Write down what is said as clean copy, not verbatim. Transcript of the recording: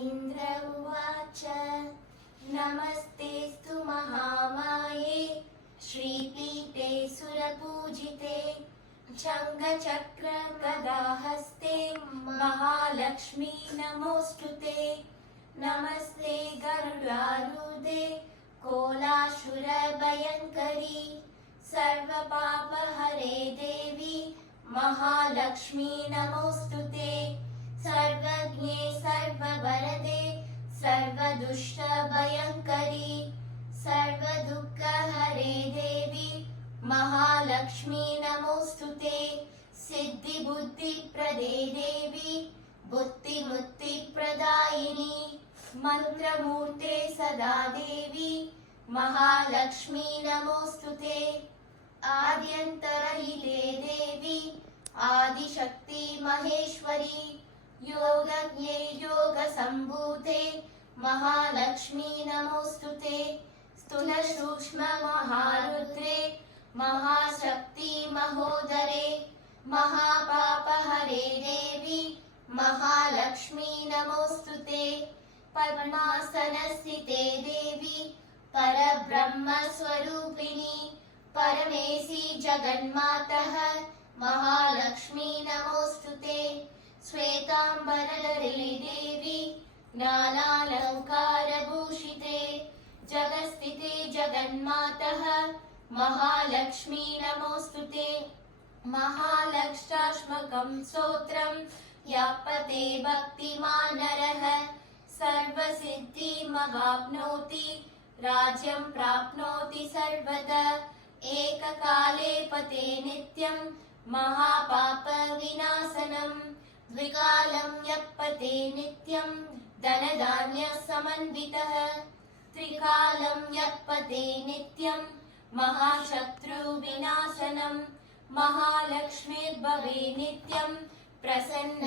इन्द्र उवाच नमस्तेऽस्तु महामाये श्रीपीठे सुरपूजिते शङ्खचक्रगदाहस्ते महालक्ष्मी नमोऽस्तुते। नमस्ते गरुडारूढे कोलासुरभयङ्करी सर्वपापहरे देवी महालक्ष्मी नमोऽस्तुते। सर्वज्ञे सर्ववरदे सर्वदुष्टभयङ्करी सर्वदुःखहरे देवी महालक्ष्मी नमोऽस्तुते। सिद्धिबुद्धिप्रदे देवी बुद्धिमुक्तिप्रदायिनी मन्त्रमूर्ते सदा देवी महालक्ष्मी नमोऽस्तुते। आद्यन्तरहिते देवी आदिशक्ति महेश्वरी योगज्ञे योगसम्भूते महालक्ष्मी नमोऽस्तुते। स्थूलसूक्ष्म महारुद्रे महाशक्ति महोदरे महापापहरे देवी महालक्ष्मी नमोऽस्तुते। पद्मासनस्थिते देवी परब्रह्मस्वरूपिणी परमेशी जगन्मातः महालक्ष्मी नमोऽस्तुते। श्वेताम्बरधरे देवी ज्ञानालङ्कारभूषिते जगत्स्थिते जगन्मातः महालक्ष्मी नमोऽस्तुते। महालक्ष्यात्मकं स्तोत्रं यापते भक्तिमान् नरः सर्वसिद्धिमवाप्नोति राज्यं प्राप्नोति सर्वदा। एककाले पते नित्यं महापापविनाशनं द्विकालं यप्पते नित्यं धनधान्यसमन्वितः त्रिकालं यप्पते नित्यं महाशत्रुविनाशनं महालक्ष्मीर्भवे नित्यं प्रसन्न